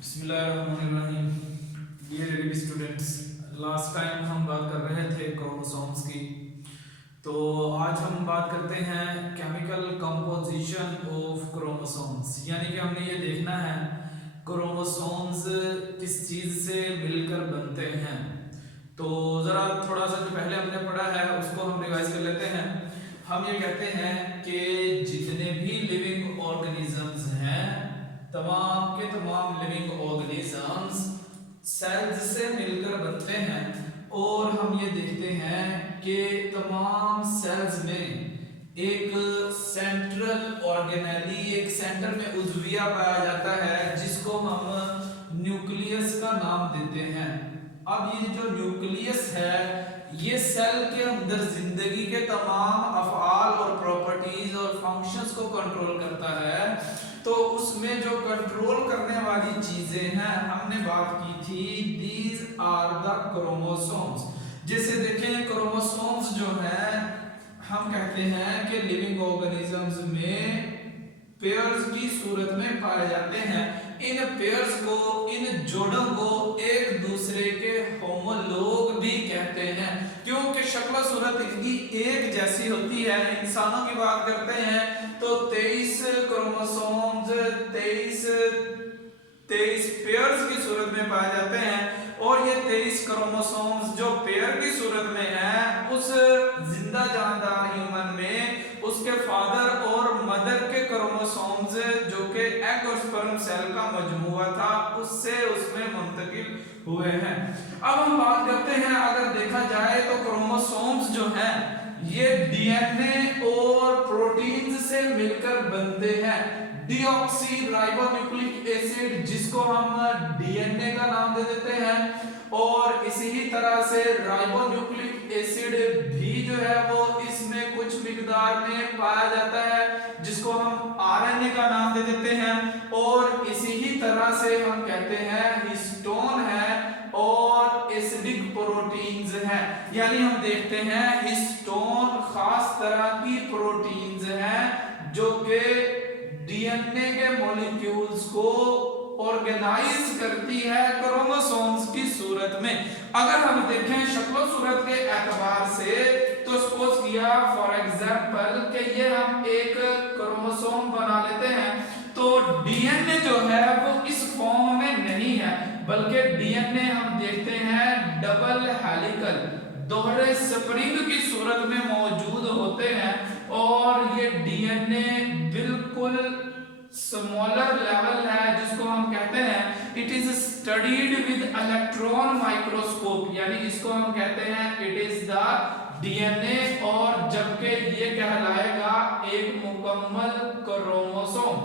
बिस्मिल्लाहिर्रहमानिर्रहीम। Dear ADB students, last time हम बात कर रहे थे क्रोमोसोम्स की। तो आज हम बात करते हैं केमिकल कंपोजिशन ऑफ क्रोमोसोम्स, यानी कि हमने ये देखना है क्रोमोसोम्स किस चीज़ से मिलकर बनते हैं। तो ज़रा थोड़ा सा जो पहले हमने पढ़ा है उसको हम रिवाइज कर लेते हैं। हम ये कहते हैं कि जितने भी लिविंग ऑर्गेनिजम्स हैं, तमाम के तमाम लिविंग ऑर्गेनिजम्स सेल्स से मिलकर बनते हैं। और हम ये देखते हैं कि तमाम सेल्स में एक सेंट्रल ऑर्गेनेली, एक सेंटर में उज़विया पाया जाता है जिसको हम न्यूक्लियस का नाम देते हैं। अब ये जो न्यूक्लियस है ये सेल के अंदर जिंदगी के तमाम अफ़आल और प्रॉपर्टीज और फंक्शंस को कंट्रोल करता है। तो उसमें जो कंट्रोल करने वाली चीजें हैं हमने बात की थी, दीज आर द क्रोमोसोम्स। जैसे देखें क्रोमोसोम्स जो है हम कहते हैं कि लिविंग ऑर्गेनिजम्स में पेयर्स की सूरत में पाए जाते हैं। इन पेयर्स को, इन जोड़ों को एक दूसरे के होमोलोग भी कहते हैं क्योंकि शक्ल सूरत इनकी एक जैसी होती है। इंसानों की बात करते हैं तो 23 क्रोमोसोम्स 23 पेयर्स की सूरत में पाए जाते हैं। और ये 23 क्रोमोसोम्स जो पेयर की सूरत में है उस जिंदा जानदार ह्यूमन में उसके फादर और मदर के क्रोमोसोम्स जो कि एग और स्पर्म सेल का मजमूआ था उससे उसमें मुंतकिल हुए हैं। अब हम बात करते हैं, अगर देखा जाए तो क्रोमोसोम्स जो हैं ये डीएनए और प्रोटीन्स से मिलकर बनते हैं। डीऑक्सी राइबोन्यूक्लिक एसिड जिसको हम डीएनए का नाम दे देते हैं, और इसी ही तरह से राइबोन्यूक्लिक एसिड भी जो है वो इसमें कुछ मिकदार में पाया जाता है जिसको हम आरएनए का नाम दे देते हैं। और इसी ही तरह से हम कहते हैं हिस्टोन है और एसिडिक प्रोटीन्स हैं। यानी हम देखते हैं हिस्टोन खास तरह की प्रोटीन्स हैं जो कि डीएनए के मॉलिक्यूल्स को ऑर्गेनाइज करती है क्रोमोसोम्स की सूरत में। अगर हम देखें शक्ल सूरत के एतबार से तो सपोज किया फॉर एग्जांपल कि ये हम एक क्रोमोसोम बना लेते हैं तो डीएनए जो है वो इस फॉर्म में नहीं है, बल्कि डीएनए हम देखते हैं डबल हेलिकल दोहरे स्प्रिंग की सूरत में मौजूद होते हैं। और ये डीएनए बिल्कुल स्मॉलर लेवल है जिसको हम कहते हैं it is studied with electron microscope, यानी इसको हम कहते हैं इट इज द डीएनए, और जबकि ये कहलाएगा एक मुकम्मल क्रोमोसोम।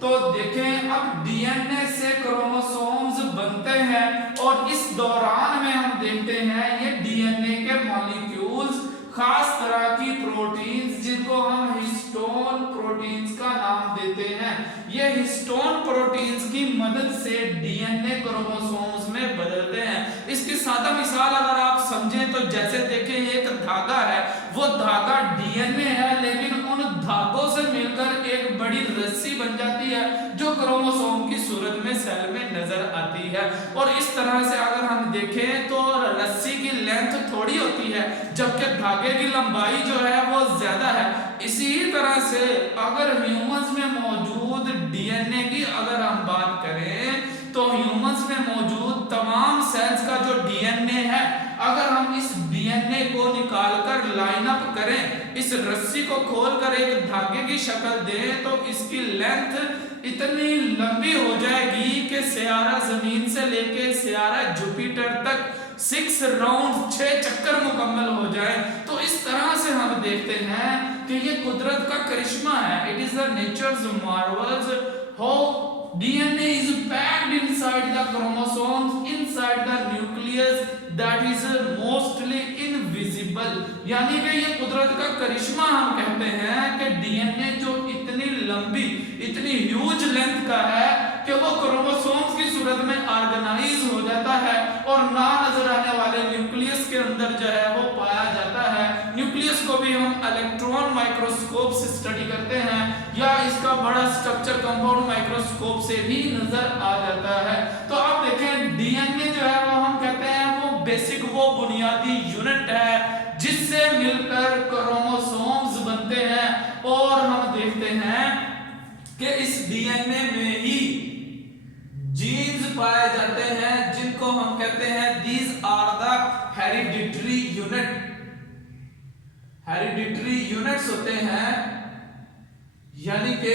तो देखें अब डीएनए से क्रोमोसोम्स बनते हैं और इस दौरान में हम देखते हैं ये डीएनए के मॉलिक्यूल्स खास तरह की प्रोटीन्स जिनको हम हिस्टोन प्रोटीन्स का नाम देते हैं, ये हिस्टोन प्रोटीन्स की मदद से डीएनए क्रोमोसोम्स में बदलते हैं। इसकी सादा मिसाल अगर आप समझें तो जैसे देखें एक धागा है, वो धागा डीएनए है लेकिन उन धागों से मिलकर एक बड़ी रस्सी बन जाती है जो क्रोमोसोम की सूरत में सेल में नजर आती है। और इस तरह से अगर हम देखें तो रस्सी की लेंथ थोड़ी होती है जबकि धागे की लंबाई जो है वो ज्यादा है। इसी तरह से अगर ह्यूमंस में मौजूद डीएनए की अगर हम बात करें तो ह्यूमंस में मौजूद तमाम सेल्स का जो डीएनए है, अगर हम इस डीएनए को निकालकर लाइन अप करें, इस रस्सी को खोलकर एक धागे की शक्ल दें तो इसकी लेंथ इतनी लंबी हो जाएगी कि सियारा जमीन से लेके सियारा जुपिटर तक 6 राउंड 6 चक्कर मुकम्मल हो जाए। तो इस तरह से हम देखते हैं कि ये कुदरत का करिश्मा है। It is the natures Marvels how DNA is packed inside the chromosomes inside the nucleus that is mostly invisible। यानी कि ये कुदरत का करिश्मा हम कहते हैं कि डीएनए जो इतनी लंबी इतनी ह्यूज लेंथ का है कि वो क्रोमोसोम्स की सूरत में ऑर्गेनाइज हो जाता है और ना नजर आने वाले न्यूक्लियस के अंदर जो है वो पाया जाता है। न्यूक्लियस को जिसको भी हम इलेक्ट्रॉन माइक्रोस्कोप से स्टडी करते हैं या इसका बड़ा स्ट्रक्चर कंपाउंड माइक्रोस्कोप से भी नजर आ जाता है। तो अब देखें डीएनए जो है वो हम कहते हैं वो बेसिक वो बुनियादी यूनिट है जिससे मिलकर क्रोमोसोम्स बनते हैं और हम देखते हैं कि इस डीएनए में ही जीन्स पाए जाते हैं जिनको हम कहते हैं these are the hereditary unit. Hereditary units होते हैं यानी कि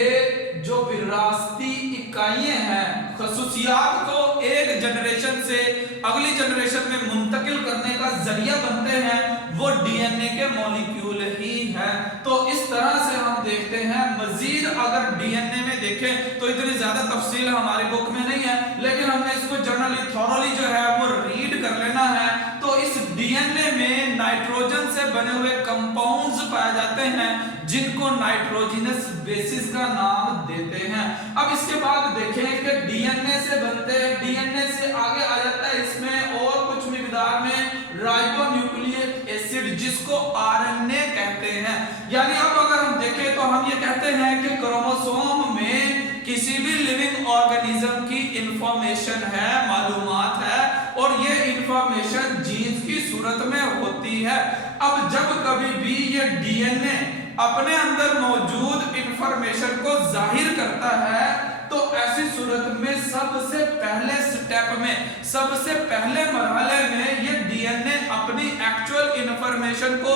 जो विरासती इकाइयां हैं, खसूसियात को एक जनरेशन से अगली जनरेशन में मुंतकिल करने का जरिया बनते हैं, वो डीएनए के मॉलिक्यूल ही हैं। तो इस तरह से हम देखते हैं। मजीद अगर डीएनए में देखें तो इतनी ज्यादा तफसील हमारे बुक में नहीं है, लेकिन हमने इसको जनरली थॉरली जो है वो रीड कर लेना है। तो इस डीएनए में नाइट्रोजन से बने हुए कंपाउंड्स पाए जाते हैं जिनको नाइट्रोजनस बेसिस का नाम देते हैं। अब इसके बाद देखें कि डीएनए से बनते हैं, डीएनए से आगे आ जाता है इसमें और कुछ मिकदार में राइबोन्यूक्लिक एसिड जिसको आरएनए कहते हैं। यानी अब अगर हम देखें तो हम ये कहते हैं कि क्रोमोसोम में किसी भी लिविंग ऑर्गेनिज्म की इंफॉर्मेशन है, मालूमात है, और ये इंफॉर्मेशन जीन्स की सूरत में होती है। अब जब कभी भी ये डीएनए अपने अंदर मौजूद इंफॉर्मेशन को जाहिर करता है तो ऐसी सूरत में सबसे पहले स्टेप में, सबसे पहले मरहले में ये डीएनए अपनी एक्चुअल इंफॉर्मेशन को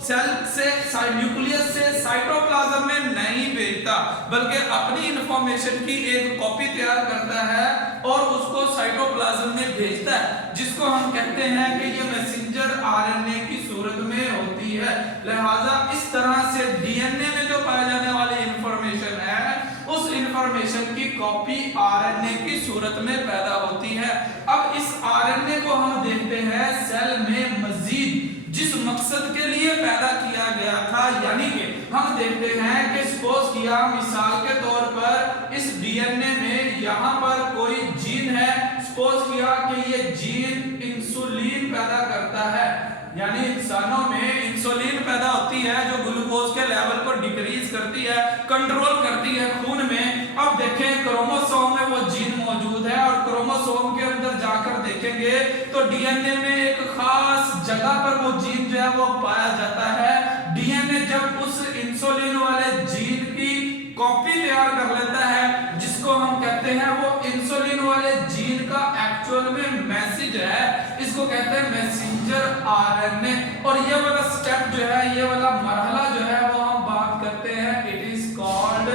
सेल से, न्यूक्लियस से साइटोप्लाज्म में नहीं भेजता, बल्कि अपनी इंफॉर्मेशन की एक कॉपी तैयार करता है और उसको साइटोप्लाज्म में भेजता है, जिसको हम कहते हैं कि ये मैसेंजर आरएनए की सूरत में होती है। लिहाजा इस तरह से डीएनए में जो पाए जाने वाली इंफॉर्मेशन है उस इंफॉर्मेशन की कॉपी आरएनए की सूरत में पैदा होती है। अब इस आरएनए को हम देखते हैं सेल में मजीद जिस मकसद के लिए पैदा किया गया था, यानी कि हम देखते हैं कि सपोज किया मिसाल के तौर पर इस डीएनए में यहाँ पर कोई जीन है, सपोज किया कि ये जीन इंसुलिन पैदा करता है, यानी इंसानों में इंसुलिन पैदा होती है जो ग्लूकोज के लेवल को डिक्रीज करती है, कंट्रोल करती है खून में। अब देखें क्रोमोसोम में वो जीन मौजूद है और क्रोमोसोम के अंदर जाकर देखेंगे तो डीएनए में एक खास जगह पर वो जीन जो है वो पाया जाता है। डीएनए जब उस इंसुलिन वाले जीन की कॉपी तैयार कर लेता है जिसको हम कहते हैं वो इंसुलिन वाले जीन का एक्चुअल में मैसेज है, इसको कहते हैं मैसेंजर आरएनए। और ये वाला स्टेप जो है, ये वाला मरहला जो है वो हम बात करते हैं, इट इज कॉल्ड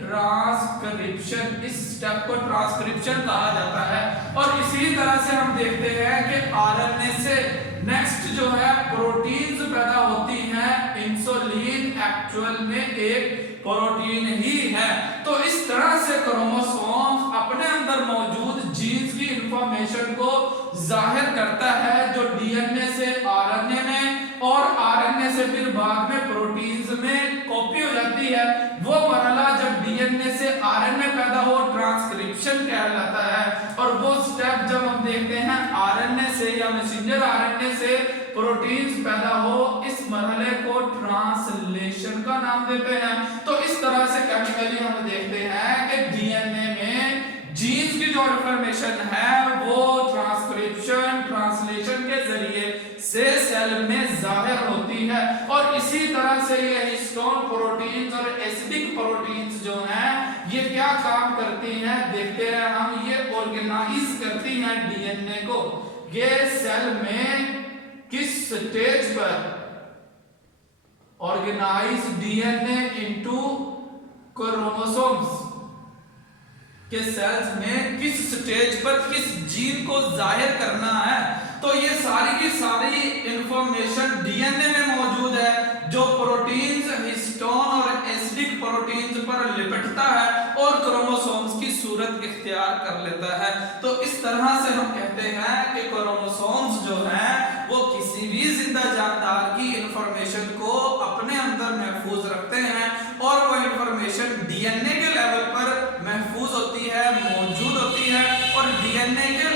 ट्रांसक्रिप्शन। इस स्टेप को ट्रांसक्रिप्शन कहा जाता है। और इसी तरह से हम देखते हैं कि आरएनए से नेक्स्ट जो है प्रोटीन्स पैदा होती हैं। इंसुलिन एक्चुअल में एक प्रोटीन ही है। तो इस तरह से क्रोमोसोम्स अपने अंदर मौजूद जीन्स की इंफॉर्मेशन को जाहिर करता है जो डीएनए से आरएनए में और आरएनए से फिर बाद में प्रोटीन्स में कॉपी हो जाती है। वो मरहला जब डीएनए से आरएनए पैदा हो ट्रांसक्रिप्शन कहलाता है। और वो स्टेप जब हम देखते हैं आरएनए से या मैसेंजर आरएनए से प्रोटीन्स पैदा हो, इस मरहले को ट्रांसलेशन का नाम देते हैं। तो इस तरह से केमिकली हम देखते हैं कि डीएनए में जीन्स की जो इंफॉर्मेशन है वो ट्रांसलेशन के जरिए से सेल में जाहिर होती है। और इसी तरह से ये हिस्टोन प्रोटीन्स और एसिडिक प्रोटीन्स जो हैं ये क्या काम करती हैं देखते हैं हम। ये ऑर्गेनाइज करती हैं डीएनए को। ये सेल में किस स्टेज पर ऑर्गेनाइज डीएनए इनटू क्रोमोसोम्स के सेल्स में किस स्टेज पर किस जीन को जाहिर करना है। तो ये सारी की सारी इंफॉर्मेशन डीएनए में मौजूद है जो प्रोटीन्स, हिस्टोन और एसिडिक प्रोटीन्स पर लिपटता है और क्रोमोसोम्स की सूरत इख्तियार कर लेता है। तो इस तरह से हम कहते हैं कि क्रोमोसोम्स जो हैं वो किसी भी जिंदा जानदार की इंफॉर्मेशन को अपने अंदर महफूज रखते हैं और वो इंफॉर्मेशन डीएनए के लेवल पर महफूज होती है, मौजूद होती है। और डीएनए के